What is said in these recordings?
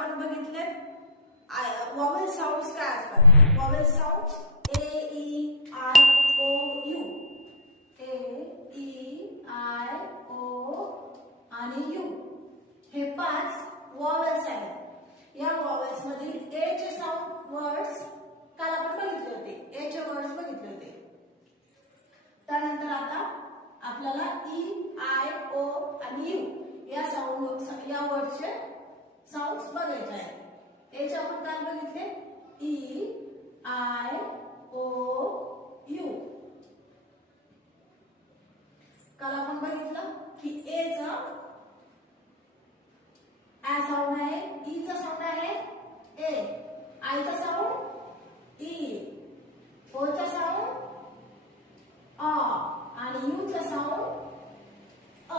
आपण बघितले vowel sounds काय असतात. Vowel sounds A E I O U, A E I O आणि यू हे 5 वॉवेल्स आहेत. या वॉवेल्स मधील ए चे साऊंड वर्ड्स काल आपण बघितले होते, ए चे वर्ड्स बघितले होते. त्यानंतर आता आपल्याला ई आय ओ आणि यू या वर्डचे साऊंड्स बघायचे आहेत. ए चे आपण काल बघितले ई आय ओ यू. काल आपण बघितलं की ए चा आ साऊंड आहे, ई चा साऊंड आहे ए, आय चा साऊंड ई, ओ चा साऊंड आ आणि यू चा साऊंड अ.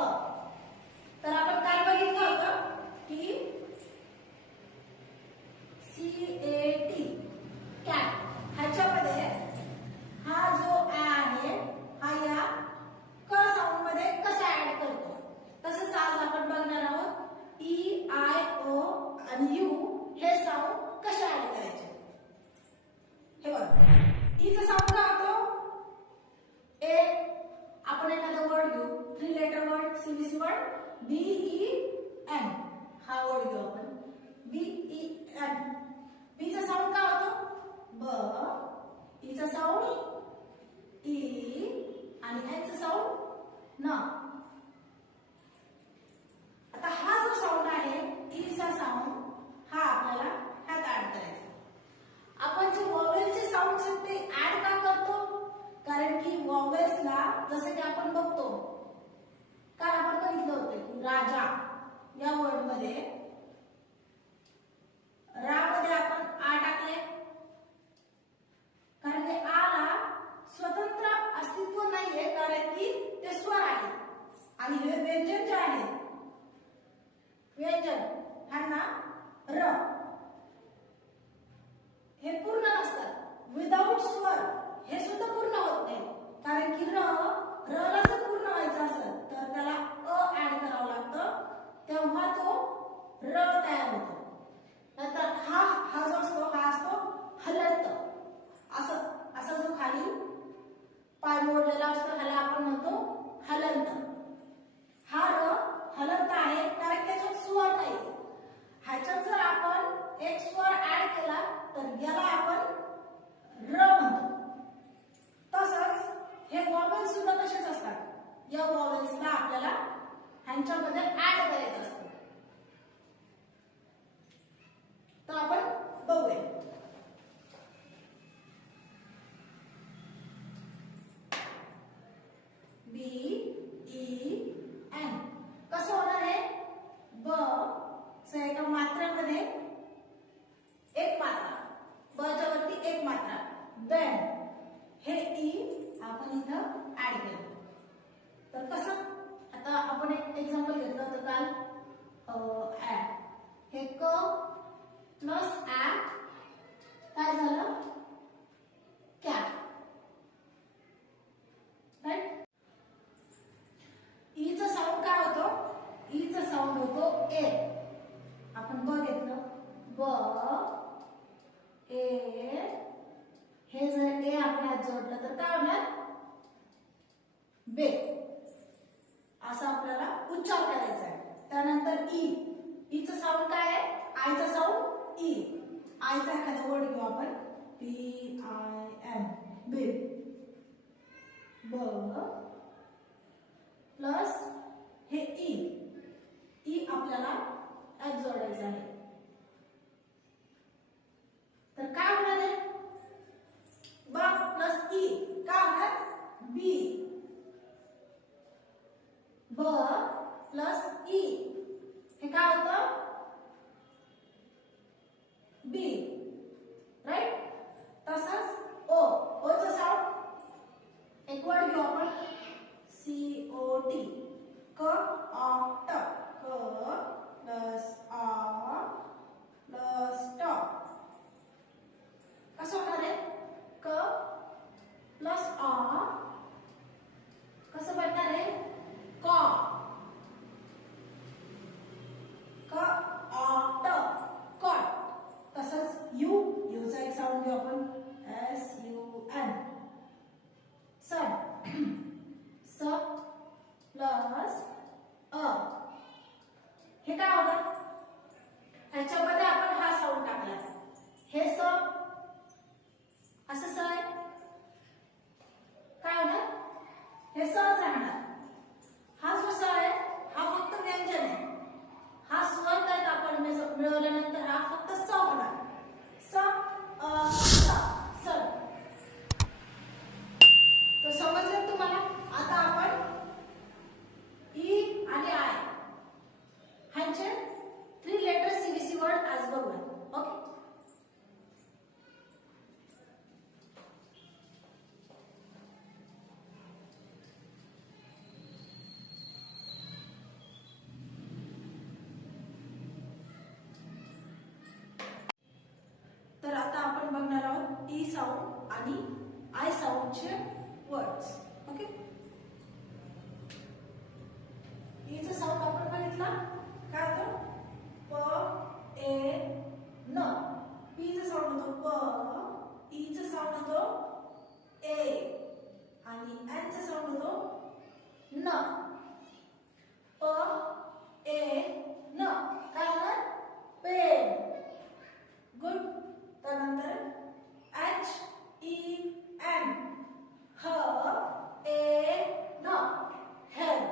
तर आपण काय बघितलं होतं की CAT कॅट ह्याच्यामध्ये हा जो आ आहे हा या क साऊंड मध्ये कसा ऍड करतो. तसंच आज आपण बघणार आहोत ई आय ओ आणि यू हे साऊंड कसे ऍड करायचे. हे बघा, ई चा साऊंड काय होतो ए. आपण एखादा वर्ड घेऊ, 3 letter word, CBC word BEN हा वर्ड घेऊ आपण BEN. बी चा साऊंड काय होतो ब, ई चा साऊंड ई आणि एन चा साऊंड न. आता हा जो साऊंड आहे ई चा साऊंड हा आपल्याला ह्यात ऍड करायचा. आपण जे वॉवेलचे साऊंड्स आहेत ते ऍड का करतो, कारण की वॉवेल्सला जसं की आपण बघतो काल आपण बघितलं होतं की राजा या वर्ड मध्ये रा मध्ये आपण आ टाकले, कारण की आ ला स्वतंत्र अस्तित्व नाहीये, कारण की ते स्वर आहे आणि हे व्यंजन जे आहे व्यंजन ह्यांना र हे पूर्ण नसतात. विदाउट स्वर हे सुद्धा पूर्ण होत नाही, कारण की र ला जर पूर्ण व्हायचं असेल तर त्याला अ ऍड करावं लागतं, तेव्हा तो र तयार होतो. नंतर हा जो असतो हा असतो हलंत. असा जो खाली पाय मोडलेला असतो ह्याला आपण म्हणतो हलंत. हा र हलंत आहे कारण त्याच्यात स्वर नाही. ह्याच्यात जर आपण एक स्वर ऍड केला तर याला आपण र म्हणतो. तसंच हे वॉवेल सुद्धा तसेच असतात. या वॉवेल्सला आपल्याला ह्यांच्यामध्ये ऍड करायचं असतं. तर आपण बघूया. BEN कसं होणार आहे, ब च्या एका मात्रामध्ये एक मात्रा, ब च्या वरती एक मात्रा, बेन हे ई आपण इथं ऍड केलं. तर कसं, आता आपण एक एक्झाम्पल घेतलं होतं काल ऍड, हे क प्लस ऍ काय झालं कॅट, राईट. ई चा साऊंड काय होतो, ई चा साऊंड होतो ए. आपण ब घेतलं, ब ए, हे जर ए आपण जोडलं तर काय होणार बे. असा आपल्याला उच्चार करायचा आहे. त्यानंतर ई चा साऊंड काय आहे, आय चा साऊंड ई. आयचा एखादा वर्ड घेऊ आपण BIN बिल, ब प्लस हे ई आपल्याला यात जोडायचं आहे. तर काय होणार आहे, ब प्लस ई काय होणार बी, ब प्लस ई हे काय होतं बी, राईट. तसंच ओ चा साऊंड एक वर्ड घेऊ आपण COT, क ऑ ट, क प्लस आ प्लस ट. कसं होणार आहे, क प्लस आ कसं बनणार आहे क, क ऑ ट, फक्त स होणार. स अ स सन. तर समजलं तुम्हाला? आता आपण ई आणि आय ह्यांचे 3 लेटर सीबीसी वर्ड आज बघूया. ओके. तर आता आपण बघणार आहोत टी साऊंड आणि आय साऊंडचे वर्ड्स. ओके. ईचा साऊंड आपण बघितला काय होतं? प ए न. पीचा साऊंड होतो प. ईचा साऊंड होतो ए आणि एनचा साऊंड होतो न. प ए न. काय होणार? पेन. गुड. त्यानंतर एच ई एन. ह ए न. हेड.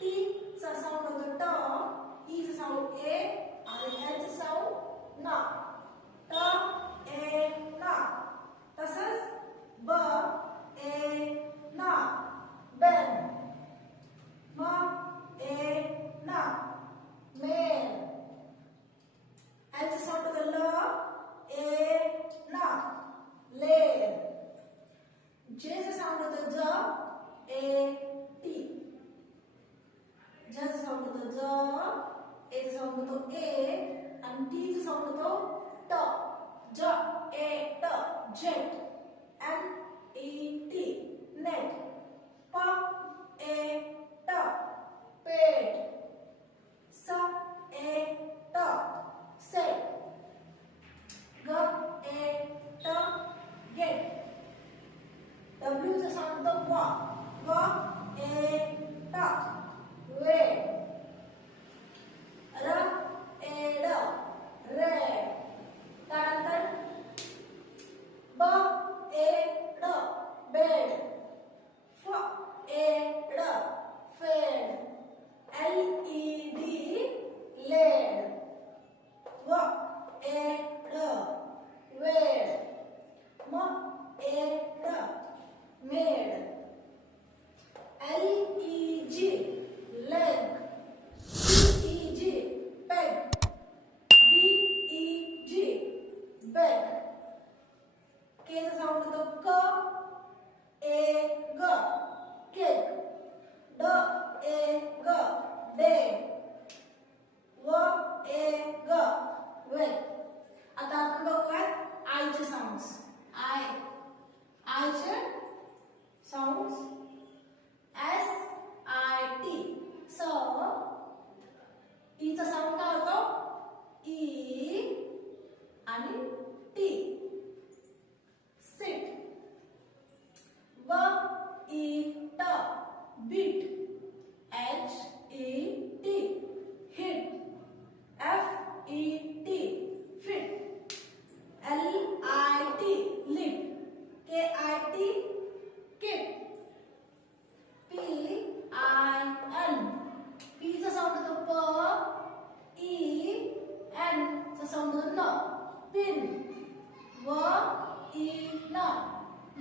टी चा साऊंड होतो ट. ई चा साऊंड ए आणि एन चा साऊंड न. ट ए न. तसंच ब ए न. बेन. म ए न. मेन. एलचा साऊंड होतो ल ए न. लेन. जेचा साऊंड होतो ज ए टी. जचा साऊंड होतो ज. एचा साऊंड होतो ए आणि टीचा साऊंड होतो ट. ज ए ट. Jet. N E T. Net. प ए ट. पेट. स ए ट. सेट. ग ए ट. गेट. डब्ल्यू चा साऊंड होतो व. व ए ट. वेट. र ए ड. रेड. त्यानंतर ब ए ड. बेड. फ ए ड. फेड. L E D. लेड. व ए ड. वेड. म ए ड. मेड. एल ई जी. लेग. बी ई जी. पेग. बी ई जी. बेग. के चा साऊंड होतो क ए ग. केक. ड ए ग. डेग. व ए ग. वेग. आता आपण बघूयात आयचे साऊंड्स. आयचे साऊंड्स एस आय टी. स. ईचा साऊंड काय होतो? ई आणि टी. सिट. ब ई ट. Beat. H E T. Hit. F E T. Fit. L I T. Lit. K I T. Kit. P I N. पीचा साऊंड होतो प. ई एन चा साऊंड होतो न. पिन. व ई न.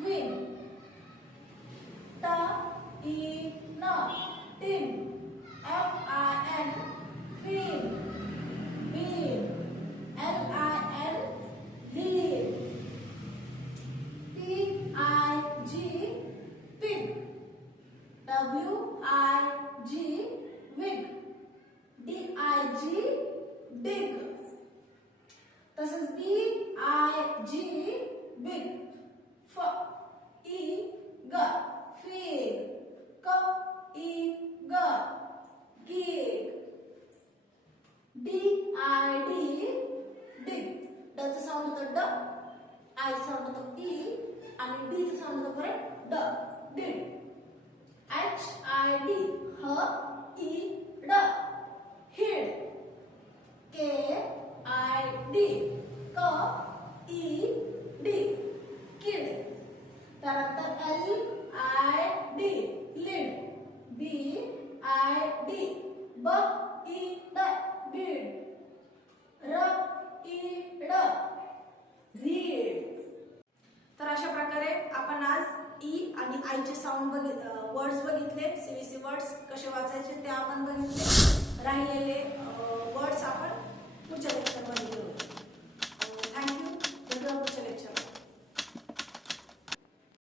Win. T E N. Tin. F I N. Fin. Bin. L I N. Lin. P I G. Pig. W I G. Wig. D I G. Dig. तसंच B I G. Big. F I G. Fig. K I G. Gig. D I D. Dig. डचा sound होतो ड. आयचा sound होतो E आणि डीचा sound होतो परत ड. डिड. H I D. ह ई ड. हिड. K I D. क ई डी. किड. त्यानंतर L I D. Lid. B I D. ब ई ड. बीड. आधीचे साऊंड वर्ड्स बघितले, CVC वर्ड्स कसे वाचायचे ते आपण बघितले. राहिलेले वर्ड्स आपण